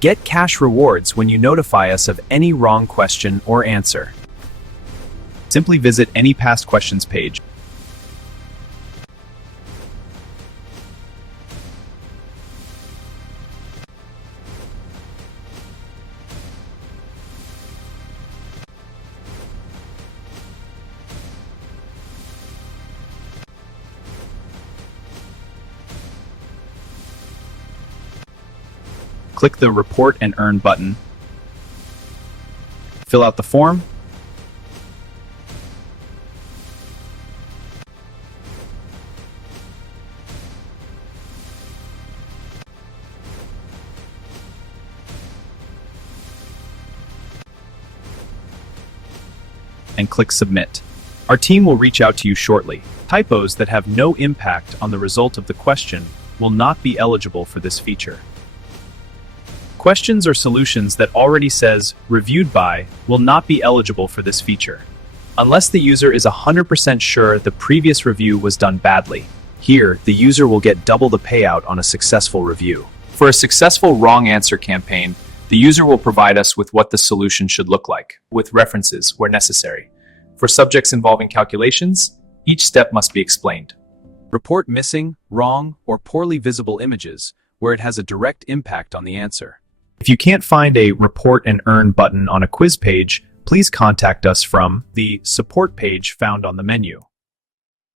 Get cash rewards when you notify us of any wrong question or answer. Simply visit any past questions page. Click the Report and Earn button. Fill out the form. And click Submit. Our team will reach out to you shortly. Typos that have no impact on the result of the question will not be eligible for this feature. Questions or solutions that already says "reviewed by" will not be eligible for this feature, unless the user is 100% sure the previous review was done badly. Here, the user will get double the payout on a successful review. For a successful wrong answer campaign, the user will provide us with what the solution should look like, with references where necessary. For subjects involving calculations, each step must be explained. Report missing, wrong, or poorly visible images where it has a direct impact on the answer. If you can't find a Report and Earn button on a quiz page, please contact us from the support page found on the menu.